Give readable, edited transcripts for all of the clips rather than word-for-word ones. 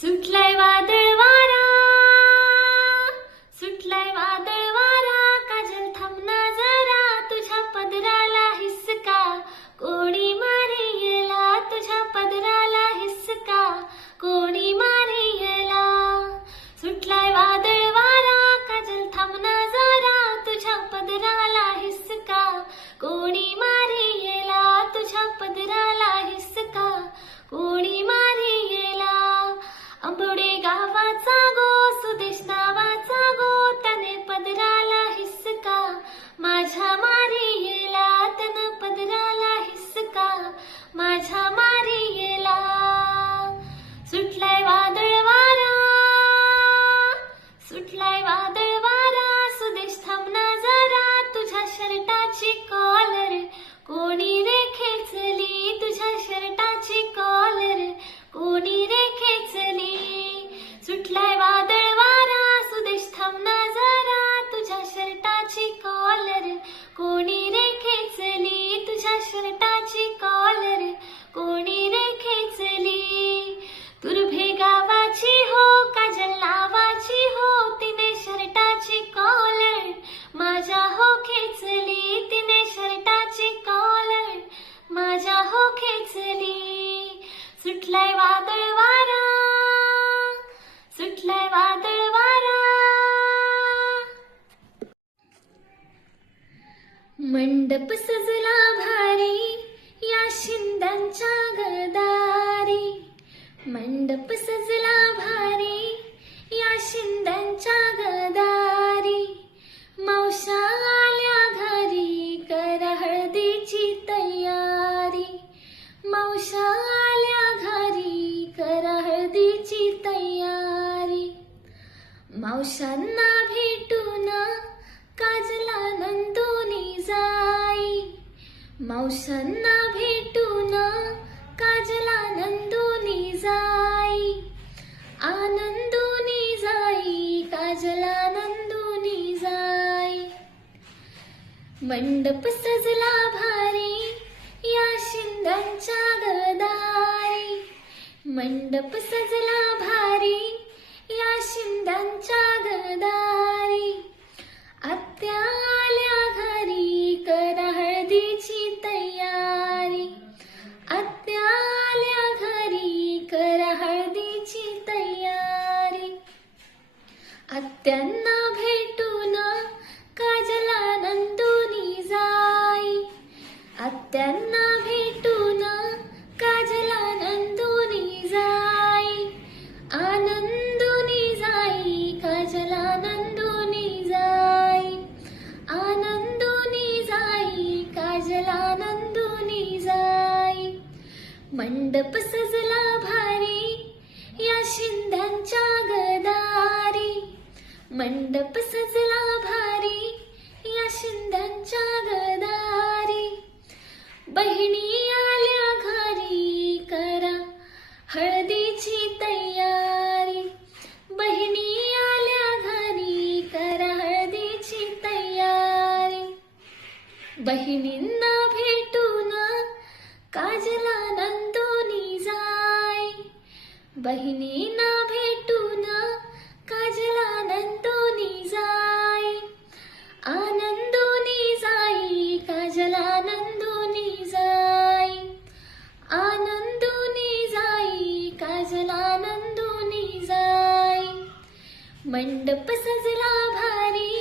सुटलाय वादळ वारा, सुटलाय वादळ वारा, काजल थांबना जरा, तुझ्या पदराला हिसका, कोणी मारेला, तुझ्या पदराला हिसका, कोणी मारेला. सुटलाय वादळ वारा, काजल थांबना जरा, तुझ्या पदराला हिसका, कोणी मारेला, तुझ्या पदराला हिसका, कोणी मारेला. आंबोडे गावाचा गो, सुदेश नावाचा गो, त्याने पदराला हिसका, माझ्या मारेला, त्यानं पदराला हिसका, माझ्या मारेला. सुटलाय वादळ वारा, सुटलाय वादळ वारा, सुदेश थांबना जरा, तुझ्या शर्टाची कॉलर कोणी रे खेचली, तुझ्या शर्टाची कॉलर कोणी रे खेचली. सुटलाय वादळ वारा, सुदेश थांबना जरा, तुझ्या शर्टाची कॉलर कोणी रे खेचली, तुझ्या शर्टाची कॉलर कोणी रे खेचली. तुर्भे गावाची हो, काजल नावाची हो, तिने शर्टाची कॉलर माझ्या हो खेचली, तिने शर्टाची कॉलर माझ्या हो खेचली. सुटलाय वादळ वारा, सुटलाय वादळ वारा. मंडप सजला भारी या शिंद्यांच्या गदारी, मंडप सजला भारी या शिंद्यांच्या गदारी. मावशा आल्या घरी, करा हळदीची तयारी, मावशा आल्या घरी, करा हळदीची तयारी. मावशांना भेटून काजला नंदुनी जाई, मावशांना भेटून काजला नंदुनी जाई, आनंदुनी जाई, काजला नंदुनी जाई. मंडप सजला भारी या शिंद्यांच्या गदारी, मंडप सजला भारी या शिंद्यांच्या गदारी. आत्या आल्या घरी, करा हळदीची तयारी, आत्या आल्या घरी, करा हळदीची तयारी. आत्यांना भेटून काजला नंदुनी जाई, आत्यांना भेटून काजला नंदुनी जाई, आनंदुनी जाई, काजला नंदुनी जाई, आनंदुनी जाई, काजला नंदुनी जाई. मंडप सजला भारी या शिंद्यांच्या गदारी, मंडप सजला भारी या शिंद्यांच्या गदारी. बहिणी आल्या घरी, करा हळदीची तयारी, बहिणी आल्या घरी, करा हळदीची तयारी. बहिणींना भेटून काजला नंदुनी जाई, बहिणींना भेटून काजला नंदुनी जाई, आनंदुनी जाई, काजला नंदुनी जाई, आनंदुनी जाई, काजला नंदुनी जाई. मंडप सजला भारी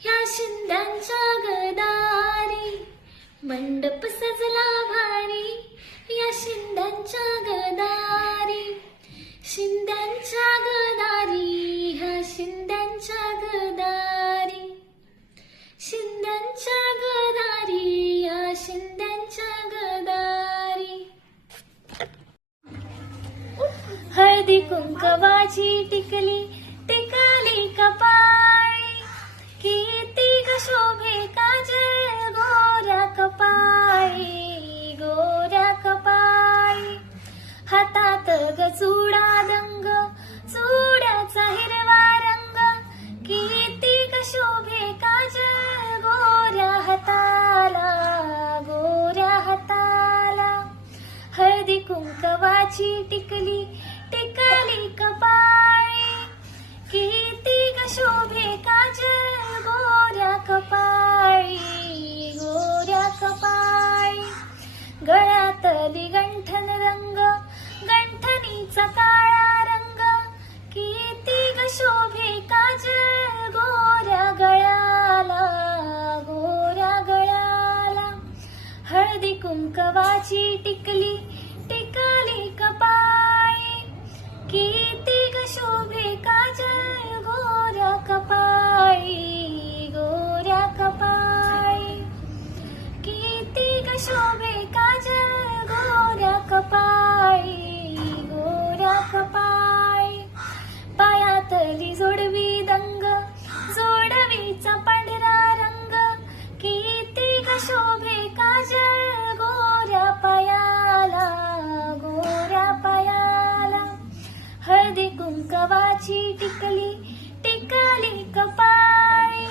ह्या शिंद्यांच्या गदारी, मंडप सजला भारी या शिंद्यांच्या गदारी. शिंद्यांच्या गदारी, ह्या शिंद्यांच्या गदारी, शिंद्यांच्या गदारी, या शिंद्यांच्या गदारी. हळदी कुंकवाची टिकली टिकाली कपाळी, किती ग शोभे काजल गोऱ्या कपाळी, गोऱ्या कपाळी. हातात ग चुडा दंग, चुड्याचा हिरवा रंग, किती ग शोभे काजल गोऱ्या हाताला, गोऱ्या हाताला. हळदी कुंकवाची टिकली टिकली कुंकवाची टिकली टिकली कपाळी, किती ग शोभे काजळ गोऱ्या कपाळी, गोऱ्या कपाळी, किती ग शोभे काजळ गोऱ्या कपाळी, गोऱ्या कपाळी. पायातली जोडवी दंग जोडवीचा पांढरा रंग, किती ग शोभे काजळ गोऱ्या पायाला, गोऱ्या पायाला. हळदी कुंकवाची टिकली टिकली कपाळी,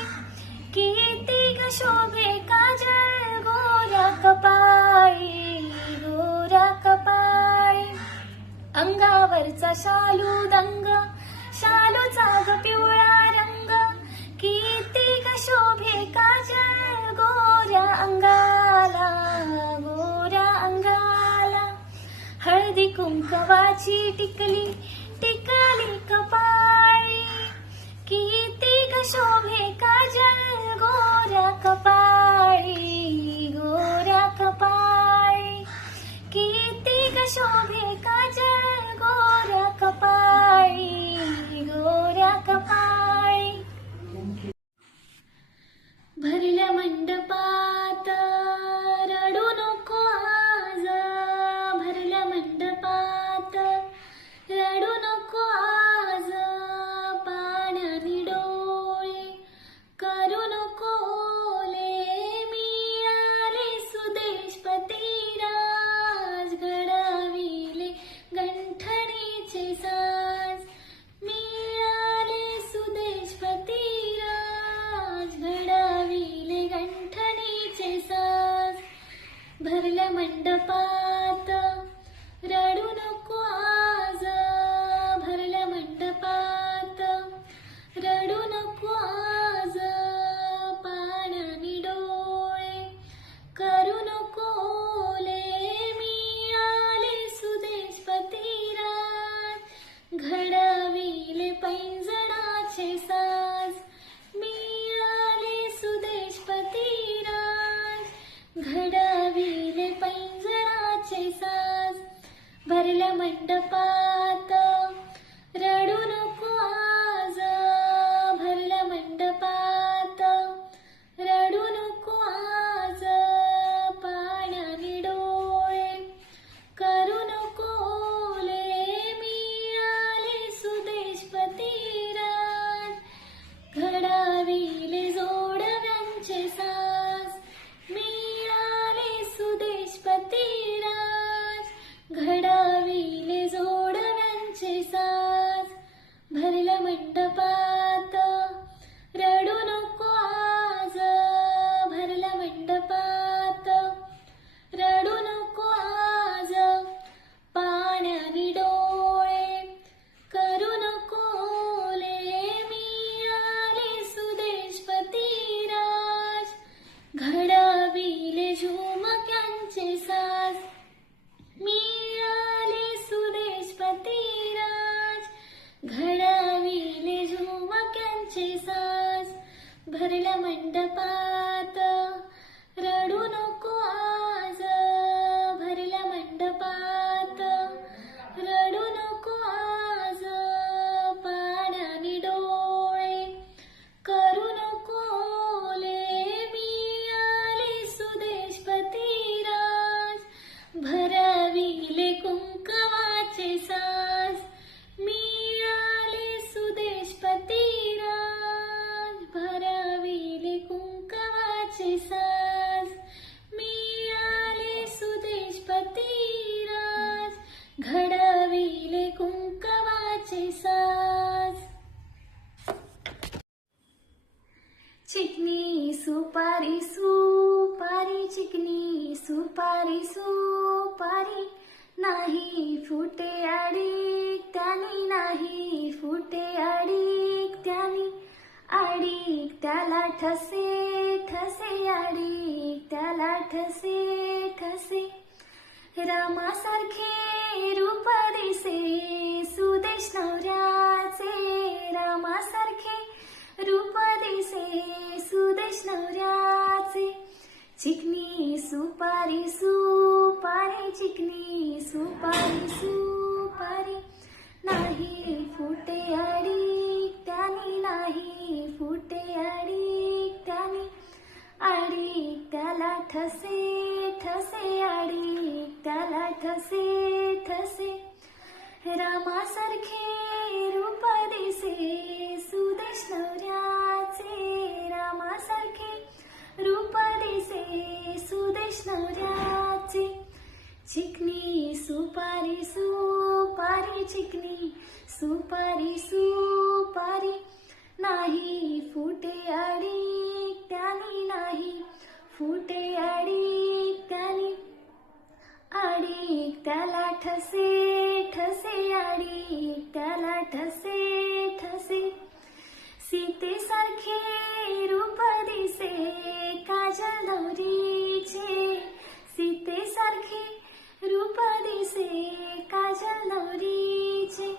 किती ग शोभे काजळ गोऱ्या कपाळी, गोऱ्या कपाळी. अंगावरचा शालू दंग शालूचा ग पिवळा रंग, किती ग शोभे काजळ गोऱ्या अंगाला, गोऱ्या अंगाला. हळदी कुंकवाची टिकली टिकली कपाळी, किती ग शोभे काजळ गोऱ्या कपाळी, गोऱ्या कपाळी, किती ग शोभे काजळ गोऱ्या कपाळी, गोऱ्या कपाळी. भरल्या मंडपात रडू नको आज, भरल्या मंडपात रडू नको आज, पाण्याने डोळे करू नको ओले, मिळाले सुदेशपती राज, घडविले गंठणीचे साज, मिळाले सुदेशपती राज, घडविले गंठणीचे साज. भरल्या मंडपात रडू नको आज, भरल्या मंडपात रडू नको आज, पाण्याने डोळे करू नको ओले, मिळाले सुदेशपती राज, घडविले पैंजणाचे साज, मिळाले सुदेशपती राज, घडविले पैंजणाचे साज. भरल्या मंडपात रडू नको आज, भरल्या मंडपात रडू नको आज, पाण्याने डोळे करू नको ओले, मिळाले सुदेशपती राज, घडविले जोडव्यांचे साज, मिळाले सुदेशपती राज, घडविले जोडव्यांचे साज. भरल्या मंडपात रडू नको आज, भरल्या मंडपात रडू नको आज, पाण्याने डोळे करू नको ओले, मिळाले सुदेशपती राज, घडविले झुमक्यांचे साज, मिळाले सुदेशपती राज, घडविले झुमक्यांचे साज. भरल्या मंडपात रडू नको आज, भरल्या मंडपात रडू नको आज, पाण्याने डोळे करू नको ओले, मिळाले सुदेशपती राज, भरविले कुंकवाचे साज, मिळाले सुदेशपती राज, भरविले कुंकवाचे साज, मिळाले सुदेशपती राज, घडविले कुंकवाचे साज. चिकनी सुपारी सुपारी, चिकनी सुपारी सुपारी, नाही फुटे अडीक त्यानी, नाही फुटे अडीक त्यानी, अडीक त्याला ठसे ठसे, अडीक त्याला ठसे ठसे. रामासारखे रूप दिसे सुदेश नवऱ्याचे, रामासारखे रूप दिसे सुदेश नवऱ्याचे. चिकनी सुपारी सुपारी, रामासारखे रूप दिसे सुदेश नवऱ्याचे, रामासारखे रूप दिसे सुदेश नवऱ्याचे. चिकनी सुपारी सुपारी, चिकनी सुपारी सुपारी, नाही फुटे अडीक त्यानी, नाही फुटे अडीक त्यानी. अडीक त्याला ठसे ठसे, अडीक त्याला ठसे ठसे. सीतेसारखे रूप दिसे काजल नवरीचे, सीतेसारखे रूप दिसे काजल नवरीचे.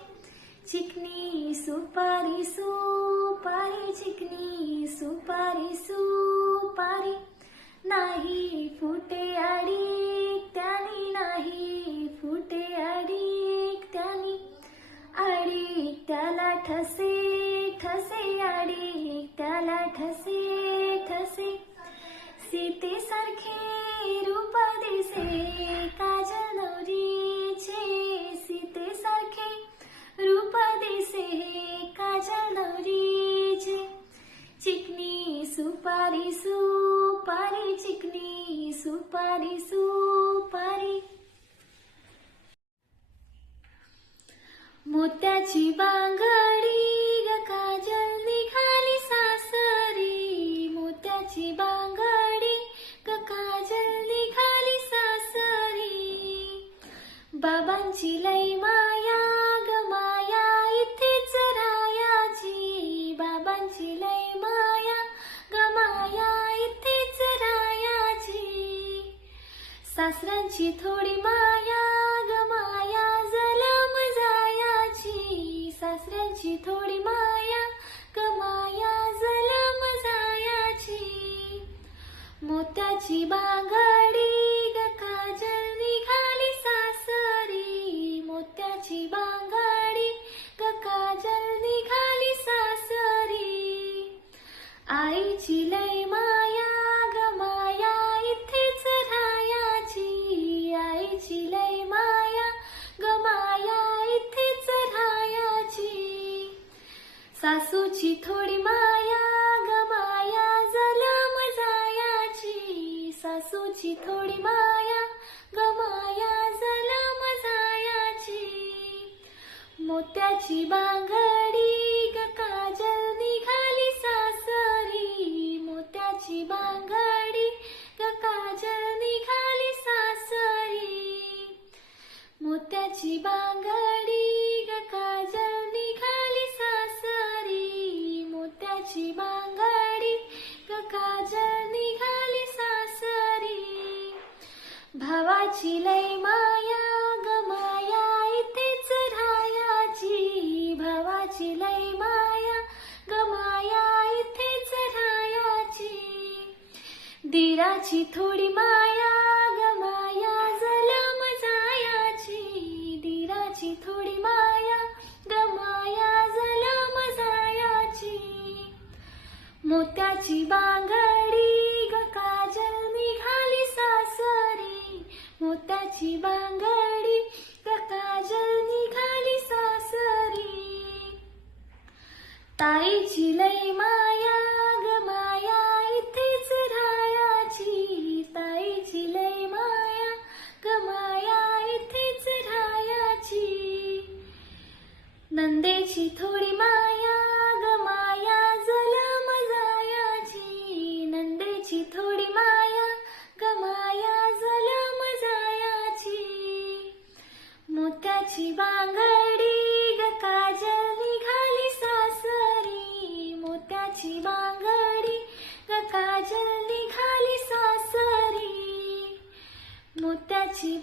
चिकनी सुपारी सुपारी, चिकनी सुपारी सुपारी, नाही फुटे अडीक त्यानी, नाही फुटे अडीक त्यानी. अडीक त्याला ठसे ठसे, अडीक त्याला ठसे ठसे. सीतेसारखे रूप दिसे काजल नवरीचे, सीतेसारखे रूप दिसे काजल नवरीचे. चिकनी सुपारी सुपारी, चिकनी सुपारी सुपारी. मोत्याची बांगडी ग काजल निघाली सासरी, मोत्याची बांगडी ग काजल निघाली सासरी. बाबांची लई माया ग माया इथेच रायाची, बाबांची लई माया ग माया इथेच रायाची. सासऱ्यांची थोडी माया ग माया जलम जायाची, सासऱ्यांची थोडी माया ग माया जलम जायाची. मोत्याची बांगडी ग काजल निघाली सासरी, मोत्याची बांगडी ग काजल निघाली सासरी. आईची लई माया ग माया इथेच रायाची, आईची लई माया ग माया इथेच रायाची. सासूची थोडी माया ग माया जलम जायाची, सासूची थोडी माया ग माया जलम जायाची. मोत्याची बांगडी ग काजल निघाली सासरी, मोत्याची बांगडी ग काजल निघाली सासरी. मोत्याची बांगडी ग काजल निघाली सासरी, मोत्याची बांगडी ग काजल निघाली सासरी. भावाची लई माया ग माया इथेच रायाची, भावाची लई माया ग माया इथेच रायाची. दीराची थोडी माया ग माया जलम जायाची, दीराची थोडी माया ग माया जलम जायाची. मोत्याची बांगडी ग काजल निघाली सासरी, मोत्याची बांगडी ग काजल निघाली सासरी. ताईची लई माया ग माया इथेच रायाची, ताईची लई माया ग माया इथेच रायाची. नंदेची थोडी माया ग माया जलम जायाची, नंदेची थोडी माया ग माया जलम जायाची. मोत्याची बांगडी ग काजल निघाली सासरी, मोत्याची बांगडी ग काजल निघाली सासरी. मोत्याची